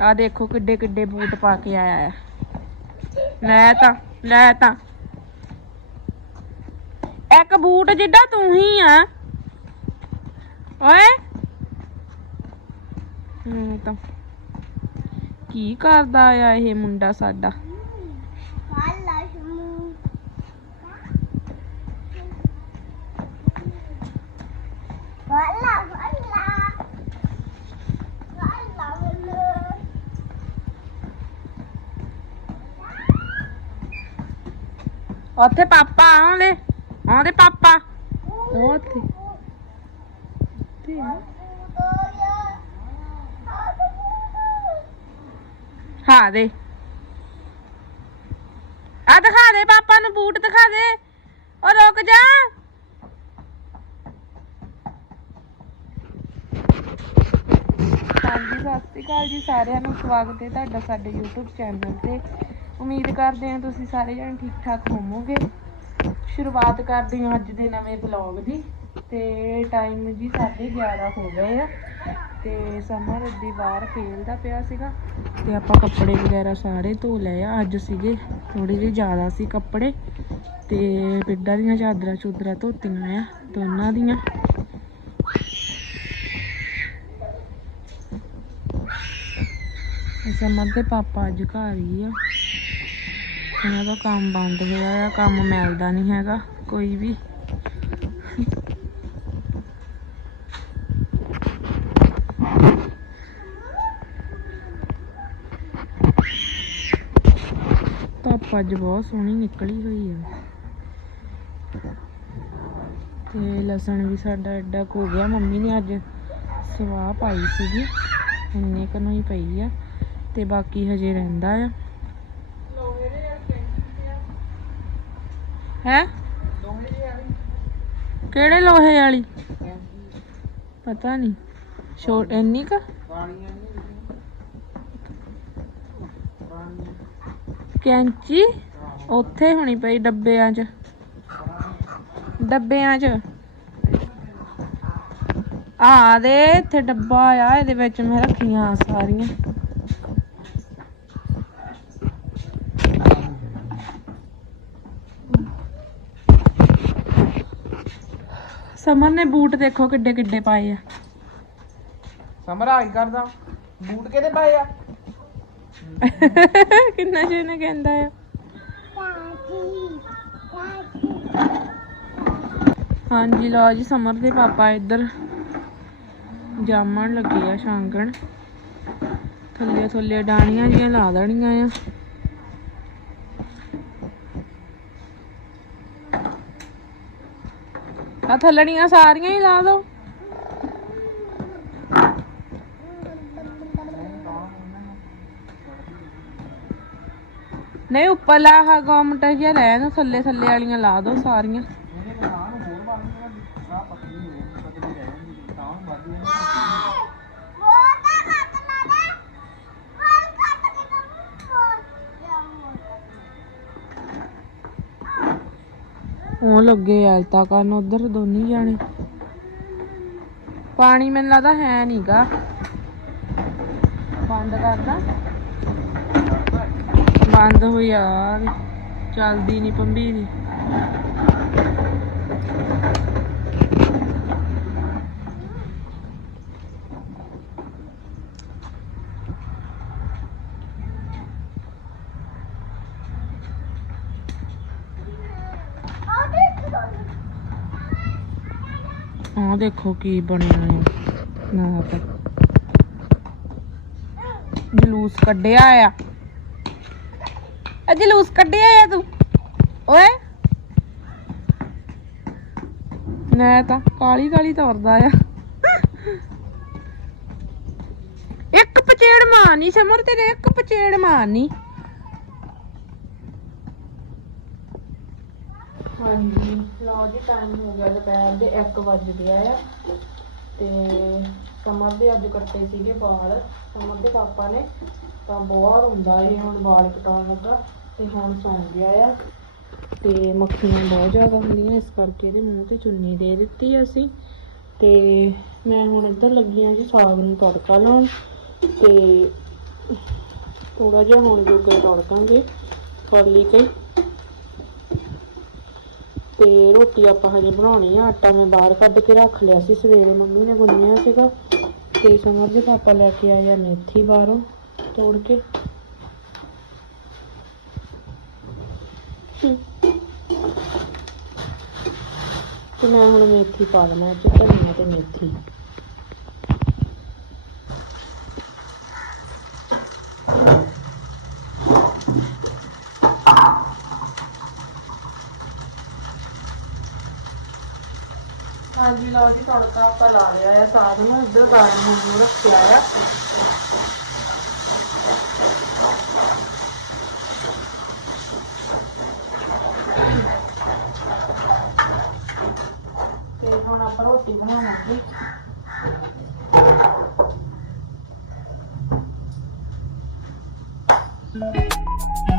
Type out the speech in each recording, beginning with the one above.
ਆ ਦੇਖੋ ਕਿੱਡੇ ਕਿੱਡੇ ਬੂਟ ਪਾ ਕੇ ਆਇਆ ਹੈ। ਲੈ ਤਾਂ ਲੈ ਤਾਂ। ਇੱਕ ਬੂਟ ਜਿੱਡਾ ਤੂੰ ਹੀ ਆ। ਓਏ। ਹੂੰ ਤਾਂ। ਕੀ ਕਰਦਾ ਆ ਇਹ ਮੁੰਡਾ ਸਾਡਾ? ਉੱਥੇ ਪਾਪਾ ਆਉਂਦੇ ਆਉਂਦੇ ਪਾਪਾ। ਉੱਥੇ। ਉੱਥੇ ਹਾਂ ਦੇ। ਆ ਦਿਖਾ ਦੇ ਪਾਪਾ ਨੂੰ, ਬੂਟ ਦਿਖਾ ਦੇ। ਉਹ ਰੁਕ ਜਾ। ਹਾਂਜੀ, ਸਤਿ ਸ਼੍ਰੀ ਅਕਾਲ ਜੀ ਸਾਰਿਆਂ ਨੂੰ। ਸਵਾਗਤ ਹੈ ਤੁਹਾਡਾ ਸਾਡੇ YouTube ਚੈਨਲ ਤੇ। ਉਮੀਦ ਕਰਦੇ ਹਾਂ ਤੁਸੀਂ ਸਾਰੇ ਜਣੇ ਠੀਕ ਠਾਕ ਹੋਵੋਗੇ। ਸ਼ੁਰੂਆਤ ਕਰਦੇ ਹਾਂ ਅੱਜ ਦੇ ਨਵੇਂ ਵਲੌਗ ਦੀ। ਤੇ ਟਾਈਮ ਜੀ 11:30 ਹੋ ਗਏ ਆ। ਤੇ ਸਮਰ ਦੀ ਬਾਹਰ ਫੇਲਦਾ ਪਿਆ ਸੀਗਾ। ਤੇ ਆਪਾਂ ਕੱਪੜੇ ਵਗੈਰਾ ਸਾਰੇ ਧੋ ਲਏ ਆ। ਅੱਜ ਸੀਗੇ ਥੋੜੀ ਜਿਹੇ ਜ਼ਿਆਦਾ ਸੀ ਕੱਪੜੇ। ਤੇ ਪਿੱਡਾਂ ਦੀਆਂ ਚਾਦਰਾਂ ਚੂਦਰਾਂ ਧੋਤੀਆਂ ਆ, ਦੋਨਾਂ ਦੀਆਂ। ਸਮਰ ਦੇ ਪਾਪਾ ਅੱਜ ਘਰ ਹੀ ਆ। ਇਹਨਾਂ ਦਾ ਕੰਮ ਬੰਦ ਹੋਇਆ ਆ, ਕੰਮ ਮਿਲਦਾ ਨਹੀਂ ਹੈਗਾ, ਕੋਈ ਵੀ। ਧੁੱਪ ਅੱਜ ਬਹੁਤ ਸੋਹਣੀ ਨਿਕਲੀ ਹੋਈ ਆ। ਤੇ ਲਸਣ ਵੀ ਸਾਡਾ ਐਡਾ ਕੁ ਹੋ ਗਿਆ। ਮੰਮੀ ਨੇ ਅੱਜ ਸਵਾਹ ਪਾਈ ਸੀਗੀ, ਇੰਨੇ ਕੁ ਹੀ ਪਈ ਆ, ਤੇ ਬਾਕੀ ਹਜੇ ਰਹਿੰਦਾ ਆ। ਹੈ? ਕਿਹੜੇ ਲੋਹੇ ਵਾਲੀ? ਪਤਾ ਨਹੀਂ ਛੋਟ ਇੰਨੀ ਕ? ਕੈਂਚੀ? ਉੱਥੇ ਹੋਣੀ ਪਈ ਡੱਬਿਆਂ 'ਚ। ਡੱਬਿਆਂ 'ਚ। ਆ ਦੇ ਇੱਥੇ ਡੱਬਾ ਆ, ਇਹਦੇ ਵਿੱਚ ਮੈਂ ਰੱਖੀਆਂ ਸਾਰੀਆਂ। ਸਮਰ ਨੇ ਬੂਟ ਦੇਖੋ ਕਿੱਡੇ ਕਿੱਡੇ ਪਾਏ ਆ। ਸਮਰਾ ਕੀ ਕਰਦਾ। ਬੂਟ ਕਿਹਦੇ ਪਾਏ ਆ? ਕਿੰਨਾ ਜਿਹਨੇ ਕਹਿੰਦਾ ਆ। ਹਾਂਜੀ ਲਓ ਜੀ ਸਮਰ ਦੇ ਪਾਪਾ ਇੱਧਰ ਜਾਮਣ ਲੱਗੇ ਆ ਛਾਂਗਣ ਥੱਲੇ ਥੱਲੇ ਡਾਣੀਆਂ ਜੀਆਂ ਲਾ ਦੇਣੀਆਂ ਆ। ਆ ਥੱਲੜੀਆਂ ਸਾਰੀਆਂ ਹੀ ਲਾ ਦੋ। ਨਹੀਂ ਉੱਪਰਲਾ ਆਹ ਗੋਮਟ ਜਿਹਾ ਲੈ ਨਾ ਥੱਲੇ ਥੱਲੇ ਵਾਲੀਆਂ ਲਾ ਦੋ ਸਾਰੀਆਂ। ਇਹਨੇ ਮੈਂ ਨੂੰ ਹੋਰ ਬਾਲੂਗਾ ਆ ਪਤਲੀ ਹੋ ਗਈ ਪਤਲੀ ਰਹਿ ਜਾਂਦੀ, ਤਾਂ ਨੂੰ ਉਹ ਲੱਗੇ ਐਲਤਾ ਕਰਨ ਉਧਰ ਦੋਨੀ ਜਾਣੇ। ਪਾਣੀ ਮੈਨੂੰ ਲੱਗਦਾ ਹੈ ਨਹੀਂਗਾ ਬੰਦ ਕਰਦਾ। ਬੰਦ ਹੋ ਯਾਰ ਚੱਲਦੀ ਨਹੀਂ ਪੰਬੀਰੀ ਆਹ ਦੇਖੋ ਕੀ ਬਣਿਆ ਹੈ ਨਾ ਤਾਂ। ਜਲੂਸ ਕੱਢਿਆ ਆ। ਆ ਜਲੂਸ ਕੱਢਿਆ ਆ ਤੂੰ। ਓਏ। ਨਾ ਤਾਂ ਕਾਲੀ ਕਾਲੀ ਤੁਰਦਾ ਆ। ਇੱਕ ਪਚੇੜ ਮਾਰਨੀ ਸਮਰ, ਤੇਰੇ ਇੱਕ ਪਚੇੜ ਮਾਰਨੀ। ਹਾਂਜੀ, ਲਓ ਜੀ ਟਾਈਮ ਹੋ ਗਿਆ ਦੁਪਹਿਰ ਦੇ 1 ਵਜ ਗਿਆ ਆ। ਤੇ ਕਮਰ ਦੇ ਅੱਜ ਕੱਟੇ ਸੀਗੇ ਵਾਲ। ਕਮਰ ਦੇ ਪਾਪਾ ਨੇ ਤਾਂ ਬਹੁਤ ਹੁੰਦਾ ਇਹ ਹੁਣ ਵਾਲ ਕਟਾਉਣ ਲੱਗਾ ਤੇ ਹੁਣ ਸੌਂ ਗਿਆ ਆ। ਤੇ ਮੱਖੀਆਂ ਬਹੁਤ ਜ਼ਿਆਦਾ ਹੁੰਦੀਆਂ, ਇਸ ਕਰਕੇ ਇਹਦੇ ਮੂੰਹ ਤੇ ਚੁੰਨੀ ਦੇ ਦਿੱਤੀ ਅਸੀਂ। ਤੇ ਮੈਂ ਹੁਣ ਇੱਧਰ ਲੱਗੀ ਆ ਜੀ ਸਾਗ ਨੂੰ ਤੜਕਾ ਲਾਉਣ। ਤੇ ਥੋੜਾ ਜਿਹਾ ਹੁਣ ਜੋਗਾ ਤੜਕਾਂਗੇ ਪਰ ਲਈ ਕਈ। ਤੇ ਰੋਟੀ ਆਪਾਂ ਹਜੇ ਬਣਾਉਣੀ ਆ, ਆਟਾ ਮੈਂ ਬਾਹਰ ਕੱਢ ਕੇ ਰੱਖ ਲਿਆ ਸੀ, ਸਵੇਰੇ ਮੰਮੀ ਨੇ ਗੁੰਨਿਆ ਸੀਗਾ। ਤੇ ਸਮਰ ਦੇ ਪਾਪਾ ਲੈ ਕੇ ਆਏ ਆ ਮੇਥੀ ਬਾਹਰੋਂ ਤੋੜ ਕੇ। ਤੇ ਮੈਂ ਹੁਣ ਮੇਥੀ ਪਾ ਲਵਾਂ 'ਚ ਧਨੀਆ ਤੇ ਮੇਥੀ। ਹਾਂਜੀ, ਲਓ ਜੀ, ਤੜਕਾ ਆਪਾਂ ਲਾ ਲਿਆ ਹੈ ਸਾਗ ਨੂੰ। ਇੱਧਰ ਗਰਮ ਨੂੰ ਰੱਖਿਆ ਆ ਤੇ ਹੁਣ ਆਪਾਂ ਰੋਟੀ ਬਣਾਵਾਂਗੇ। ਹਾਂਜੀ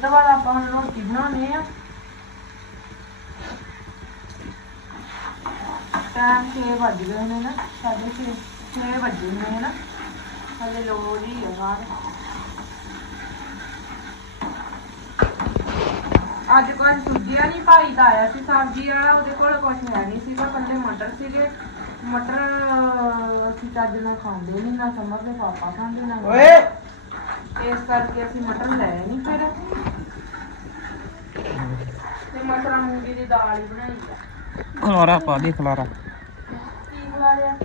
ਤੋਂ ਬਾਅਦ ਆਪਾਂ ਹੁਣ ਰੋਟੀ ਬਣਾਉਣੀ ਆ ਟਾਈਮ 6 ਵੱਜ ਗਏ ਨੇ ਨਾ ਸਾਢੇ 6 6 ਵੱਜੇ ਨੇ ਨਾ। ਹਲੇ ਲੋੜ ਹੀ ਆ ਬਾਹਰ। ਅੱਜ ਕੱਲ ਸੁੱਜਿਆ ਨਹੀਂ ਭਾਈ ਦਾ ਆਇਆ ਸੀ ਸਬਜ਼ੀ ਵਾਲਾ ਉਹਦੇ ਕੋਲ ਕੁਝ ਹੈ ਨਹੀਂ ਸੀਗਾ ਕੱਲੇ ਮਟਰ ਸੀਗੇ। ਮਟਰ ਅਸੀਂ ਚੱਜ ਨਾਲ ਖਾਂਦੇ ਨਹੀਂ ਨਾ ਸਮਝ ਦੇ ਪਾਪਾ ਖਾਂਦੇ ਨਾ। ਓਏ! ਇਸ ਕਰਕੇ ਅਸੀਂ ਮਟਰ ਲੈ ਨਹੀਂ ਫਿਰ। ਤੇ ਮਟਰਾਂ ਮੂੰਗੀ ਦੀ ਦਾਲ ਹੀ ਬਣਾਈ ਆ ਖਲਾਰਾ ਪਾ ਦੇ ਖਲਾਰਾ ਕੀ ਬਣਾ ਲਿਆ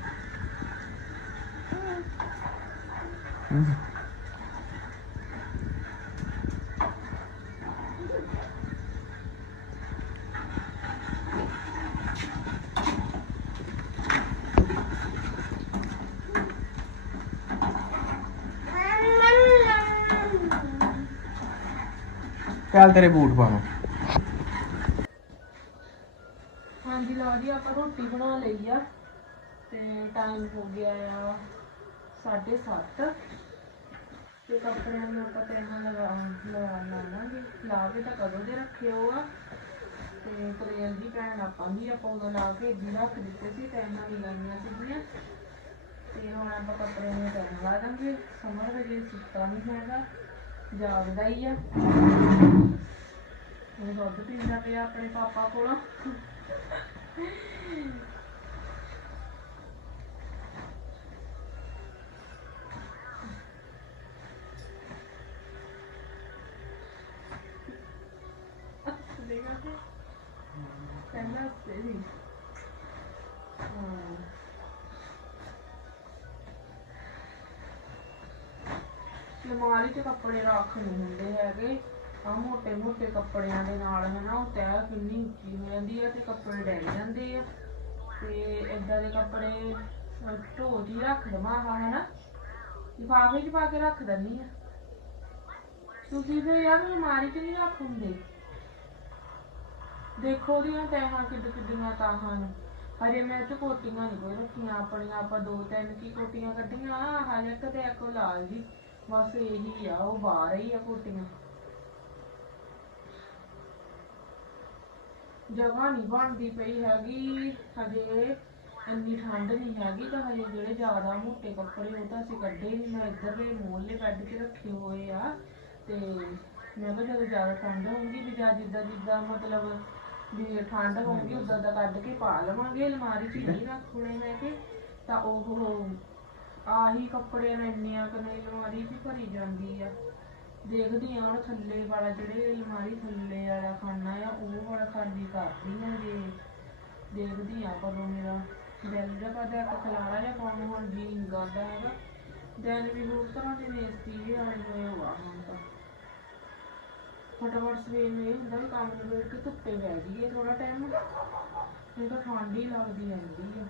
ਚੱਲ ਤੇਰੇ ਬੂਟ ਪਾ ਲਓ ਹਾਂਜੀ ਲਓ ਜੀ ਆਪਾਂ ਰੋਟੀ ਬਣਾ ਲਈ ਆ। ਤੇ ਟਾਈਮ ਹੋ ਗਿਆ ਆ 7:30 ਤੇ ਕੱਪੜਿਆਂ ਨੂੰ ਆਪਾਂ ਤੈਨਾਂ ਲਗਾ ਲਗਾ ਲਾਵਾਂਗੇ। ਲਾ ਕੇ ਤਾਂ ਕਦੋਂ ਦੇ ਰੱਖੇ ਹੋ ਆ। ਤੇ ਕਰੇਲ ਦੀ ਭੈਣ ਆਪਾਂ ਵੀ ਆਪਾਂ ਉਦੋਂ ਲਾ ਕੇ ਇੱਦੀ ਰੱਖ ਦਿੱਤੇ ਸੀ ਤੈਨਾਂ ਵੀ ਲਾਈਆਂ ਸੀਗੀਆਂ। ਤੇ ਹੁਣ ਆਪਾਂ ਕੱਪੜਿਆਂ ਨੂੰ ਤੈਨ ਲਾ ਦਾਂਗੇ। ਸਮਰ ਵਜੇ ਸੁੱਤਾ ਨਹੀਂ ਹੈਗਾ, ਜਾਗਦਾ ਹੀ ਆ। ਉਹ ਦੁੱਧ ਪੀਂਦਾ ਪਿਆ ਆਪਣੇ ਪਾਪਾ ਕੋਲੋਂ। ਦੇਖਾ ਤੇ ਕਹਿੰਦਾ ਸਹੀ ਹਾਂ ਅਲਮਾਰੀ 'ਚ ਕੱਪੜੇ ਰੱਖ ਨਹੀਂ ਹੁੰਦੇ ਹੈਗੇ ਆ ਮੋਟੇ ਮੋਟੇ ਕੱਪੜਿਆਂ ਦੇ ਨਾਲ ਹਨਾ ਉਹ ਤੈਅ ਕਿੰਨੀ ਉੱਚੀ ਹੋ ਜਾਂਦੀ ਹੈ ਤੇ ਕੱਪੜੇ ਡੈਗ ਜਾਂਦੇ ਆ। ਤੇ ਏਦਾਂ ਦੇ ਕੱਪੜੇ ਅਹ, ਢੋ ਰੱਖ ਦਵਾਂ ਆਹ ਹਨਾ। ਲਿਫਾਫੇ 'ਚ ਪਾ ਕੇ ਰੱਖ ਦਿੰਦੀ ਆ। ਤੁਸੀਂ ਤੇ ਯਾਰ ਅਲਮਾਰੀ 'ਚ ਨਹੀਂ ਰੱਖ ਹੁੰਦੇ ਦੇਖੋ ਦੀਆਂ ਤੈਹਾਂ ਕਿੱਡ ਕਿੱਡੀਆਂ ਤਾਹਾਂ ਨੇ। ਹਜੇ ਮੈਂ ਤੇ ਕੋਟੀਆਂ ਨਹੀਂ ਕੋਈ ਰੱਖੀਆਂ ਆਪਣੀਆਂ ਆਪਾਂ ਦੋ ਤਿੰਨ ਕੀ ਕੋਟੀਆਂ ਕੱਢੀਆਂ ਹਜੇ ਇੱਕ ਤੇ ਇੱਕ ਲਾਲ ਜੀ। ਬਸ ਇਹੀ ਆ ਉਹ ਬਾਹਰ ਹੀ ਆ ਕੋਟੀਆਂ। ਜਗ੍ਹਾ ਨਹੀਂ ਬਣਦੀ ਪਈ ਹੈਗੀ, ਹਜੇ ਇੰਨੀ ਠੰਡ ਨਹੀਂ ਹੈਗੀ ਤਾਂ ਹਜੇ ਜਿਹੜੇ ਜ਼ਿਆਦਾ ਮੋਟੇ ਕੱਪੜੇ ਉਹ ਤਾਂ ਅਸੀਂ ਕੱਢੇ ਨਹੀਂ ਮੈਂ ਇੱਧਰ ਦੇ ਮੋਹਲੇ ਬੈੱਡ 'ਚ ਰੱਖੇ ਹੋਏ ਆ ਤੇ ਮੈਂ ਕਿਹਾ ਜਦੋਂ ਜ਼ਿਆਦਾ ਠੰਡ ਹੋਊਗੀ ਵੀ ਜਾਂ ਜਿੱਦਾਂ ਜਿੱਦਾਂ ਮਤਲਬ ਵੀ ਠੰਡ ਹੋਊਗੀ ਉਦਾਂ ਦਾ ਕੱਢ ਕੇ ਪਾ ਲਵਾਂਗੇ, ਅਲਮਾਰੀ 'ਚ ਨਹੀਂ ਰੱਖਣੇ ਮੈਂ ਕਿ ਤਾਂ ਉਹ ਆਹੀ ਕੱਪੜੇ ਨੇ ਇੰਨੀਆਂ ਕੁ ਅਲਮਾਰੀ 'ਚ ਭਰੀ ਜਾਂਦੀ ਆ। ਦੇਖਦੀ ਆ, ਹੁਣ ਥੱਲੇ ਵਾਲਾ ਜਿਹੜੇ ਅਲਮਾਰੀ ਥੱਲੇ ਵਾਲਾ ਖਾਨਾ ਆ, ਉਹ ਵਾਲਾ ਖਾਲੀ ਕਰਦੀ ਆ ਜੇ। ਦੇਖਦੀ ਆ ਕਦੋਂ ਮੇਰਾ ਦਿਲ ਦਾ ਕਦੇ ਇੱਕ ਖਲਾਰਾ ਜਿਹਾ ਪਾਉਣ ਹੁਣ ਜੀ ਨਹੀਂ ਹੈਗਾ। ਦਿਨ ਵੀ ਹੋਰ ਤਰ੍ਹਾਂ ਦੇ ਨੇਸਤੀ ਜਿਹੇ ਆਏ ਹੋਏ ਹੋਆ ਹੁਣ ਤਾਂ। ਫਟਾਫਟ ਸਵੇਰ ਨੂੰ ਇਹ ਹੁੰਦਾ ਵੀ ਕੰਮ ਨੂੰ ਕੇ ਧੁੱਪੇ ਬਹਿ ਜਾਈਏ ਥੋੜਾ ਟਾਈਮ ਨਹੀਂ ਤਾਂ ਠੰਡ ਹੀ ਲੱਗਦੀ ਰਹਿੰਦੀ ਆ।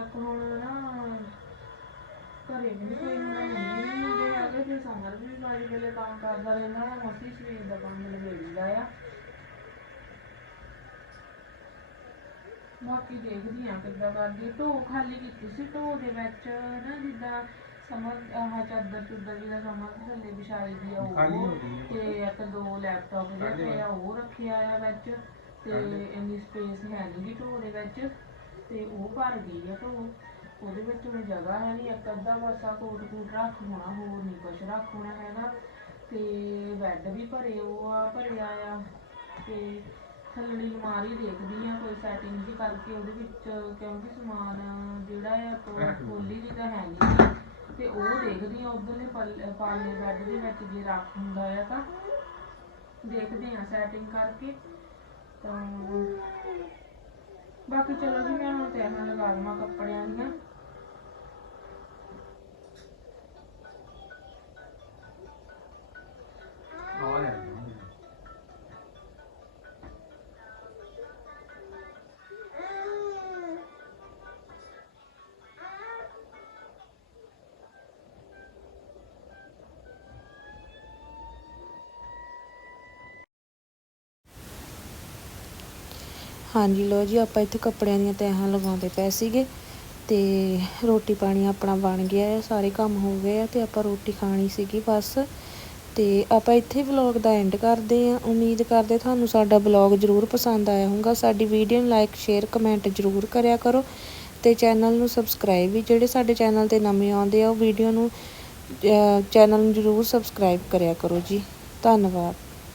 ਇੱਕ ਹੁਣ ਨਾ ਘਰੇ ਵੀ ਕੋਈ ਨਹੀਂ ਹੈਗੇ ਫਿਰ ਸਮਰ ਵੀ ਬਾਰੀ ਵੇਲੇ ਕੰਮ ਕਰਦਾ ਰਹਿੰਦਾ ਨਾ ਮਸੀ ਸਵੇਰ ਦਾ ਕੰਮ ਲਵੇੜੀਦਾ ਆ ਬਾਕੀ ਦੇਖਦੀ ਆ ਕਿੱਦਾਂ ਕਰਦੀ ਢੋ ਖਾਲੀ ਕੀਤੀ ਸੀ ਢੋ ਦੇ ਵਿੱਚ ਨਾ ਜਿੱਦਾਂ ਸਮਰ ਆਹ ਚਾਦਰ ਚੁੱਦਰ ਜਿਹਦਾ ਸਮਰ ਥੱਲੇ ਵਿਛਾਈ ਦੀ ਆ ਖਾਲੀ ਹੋ ਉਹ ਗਈ। ਤੇ ਇੱਕ ਦੋ ਲੈਪਟਾਪ ਜਿਹੜੇ ਲਿਆ। ਪਏ ਆ ਉਹ ਰੱਖਿਆ ਆ ਵਿੱਚ ਤੇ। ਇੰਨੀ ਸਪੇਸ ਹੈ ਨਹੀਂ ਢੋ ਦੇ ਵਿੱਚ ਤੇ ਉਹ ਭਰ ਗਈ ਆ ਢੋ ਉਹਦੇ ਵਿੱਚ ਹੁਣ ਜਗ੍ਹਾ ਹੈ ਨਹੀਂ ਇੱਕ ਅੱਧਾ ਬਸਾ ਕੋਟ ਕੂਟ ਰੱਖ ਹੋਣਾ ਹੋਰ ਨਹੀਂ ਕੁਛ ਰੱਖ ਹੋਣਾ ਹੈਗਾ। ਤੇ ਬੈੱਡ ਵੀ ਭਰੇ ਉਹ ਆ ਭਰਿਆ ਆ। ਤੇ ਥੱਲੜੀ ਅਲਮਾਰੀ ਦੇਖਦੀ ਆ ਕੋਈ ਸੈਟਿੰਗ ਜੀ ਕਰਕੇ ਉਹਦੇ ਵਿੱਚ ਕਿਉਂਕਿ ਸਮਾਨ ਜਿਹੜਾ ਆ। ਖੋਲੀ ਦੀ ਤਾਂ ਹੈ ਨਹੀਂ ਤੇ ਉਹ ਦੇਖਦੀ ਆ ਉਧਰਲੇ ਪਾਲੇ ਬੈੱਡ ਦੇ ਵਿੱਚ ਜੇ ਰੱਖ ਹੁੰਦਾ ਆ ਤਾਂ। ਦੇਖਦੇ ਆ ਸੈਟਿੰਗ ਕਰਕੇ। ਤਾਂ ਬਾਕੀ ਚਲੋ ਜੀ ਮੈਂ ਹੁਣ ਤੈਨਾਂ ਲਗਾ ਲਵਾਂ ਕੱਪੜਿਆਂ ਦੀਆਂ। ਹਾਂਜੀ ਲੋ ਜੀ, ਆਪਾਂ ਇੱਥੇ ਕੱਪੜਿਆਂ ਦੀਆਂ ਤੈਹਾਂ ਲਗਾਉਂਦੇ ਪਏ ਸੀਗੇ ਤੇ ਰੋਟੀ ਪਾਣੀ ਆਪਣਾ ਬਣ ਗਿਆ ਹੈ ਸਾਰੇ ਕੰਮ ਹੋ ਗਏ ਆ ਤੇ ਆਪਾਂ ਰੋਟੀ ਖਾਣੀ ਸੀਗੀ ਬਸ। ਤੇ ਆਪਾਂ ਇੱਥੇ ਵਲੌਗ ਦਾ ਐਂਡ ਕਰਦੇ ਆ ਉਮੀਦ ਕਰਦੇ ਤੁਹਾਨੂੰ ਸਾਡਾ ਵਲੌਗ ਜ਼ਰੂਰ ਪਸੰਦ ਆਇਆ ਹੋਊਗਾ। ਸਾਡੀ ਵੀਡੀਓ ਨੂੰ ਲਾਈਕ ਸ਼ੇਅਰ ਕਮੈਂਟ ਜ਼ਰੂਰ ਕਰਿਆ ਕਰੋ ਤੇ ਚੈਨਲ ਨੂੰ ਸਬਸਕ੍ਰਾਈਬ ਵੀ, ਜਿਹੜੇ ਸਾਡੇ ਚੈਨਲ ਤੇ ਨਵੇਂ ਆਉਂਦੇ ਆ, ਉਹ ਵੀਡੀਓ ਨੂੰ ਚੈਨਲ ਨੂੰ ਜ਼ਰੂਰ ਸਬਸਕ੍ਰਾਈਬ ਕਰਿਆ ਕਰੋ ਜੀ। ਧੰਨਵਾਦ।